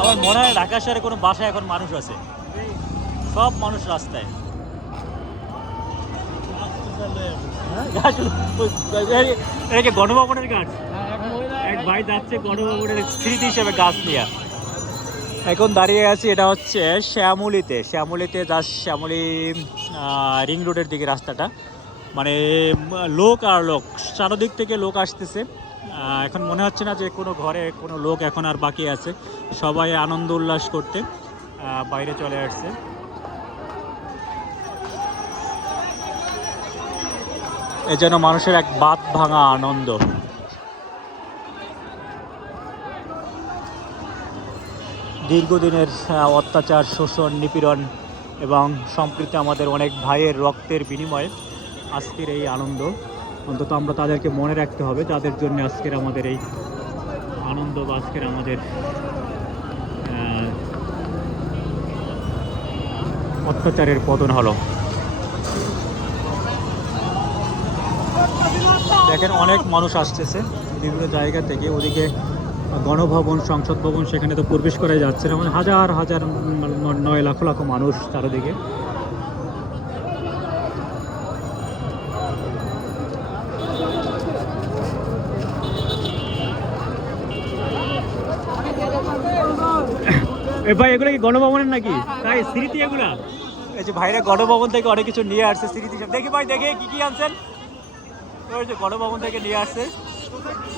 আমার মনে হয় ঢাকা শহরে কোনো বাসায় এখন মানুষ আছে। সব মানুষ রাস্তায়। গণভবনের গাছ। এক ভাই যাচ্ছে গণভবনের স্মৃতি হিসেবে গাছ নিয়ে। এখন দাঁড়িয়ে আছি, এটা হচ্ছে শ্যামলিতে। শ্যামলিতে যাস শ্যামলি রিং রোডের দিকে রাস্তাটা। মানে লোক আর লোক চারদিক থেকে লোক আসতেছে। এখন মনে হচ্ছে না যে কোনো ঘরে কোনো লোক এখন আর বাকি আছে। সবাই আনন্দ উল্লাস করতে বাইরে চলে আসছে। এ যেন মানুষের এক বাত ভাঙা আনন্দ। দীর্ঘদিনের অত্যাচার, শোষণ, নিপীড়ন এবং সম্প্রীতি আমাদের অনেক ভাইয়ের রক্তের বিনিময়ে আজকের এই আনন্দ। অন্তত আমরা তাদেরকে মনে রাখতে হবে। যাদের জন্য আজকের আমাদের এই আনন্দ বা আজকের আমাদের অত্যাচারের পতন হলো। দেখেন অনেক মানুষ আসতেছে বিভিন্ন জায়গা থেকে। ওদিকে গণভবন, সংসদ ভবন, সেখানে তো প্রবেশ করা যাচ্ছে না। মানে হাজার হাজার নয় লাখ লাখ মানুষ চারিদিকে। এ ভাই এগুলো কি গণভবনের নাকি? তাই স্মৃতি এগুলো। এই যে ভাইরা গণভবন থেকে অনেক কিছু নিয়ে আসছে স্মৃতি সব। দেখি ভাই দেখে কি কি আনছেন? ওই যে গণভবন থেকে নিয়ে আসছে।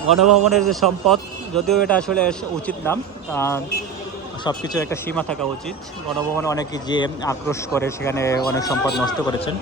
গণভবনের যে সম্পদ যদিও এটা আসলে উচিত নাম সব কিছু একটা সীমা থাকা উচিত। গণভবনে অনেকে যে আক্রোশ করে সেখানে অনেক সম্পদ নষ্ট করেছেন।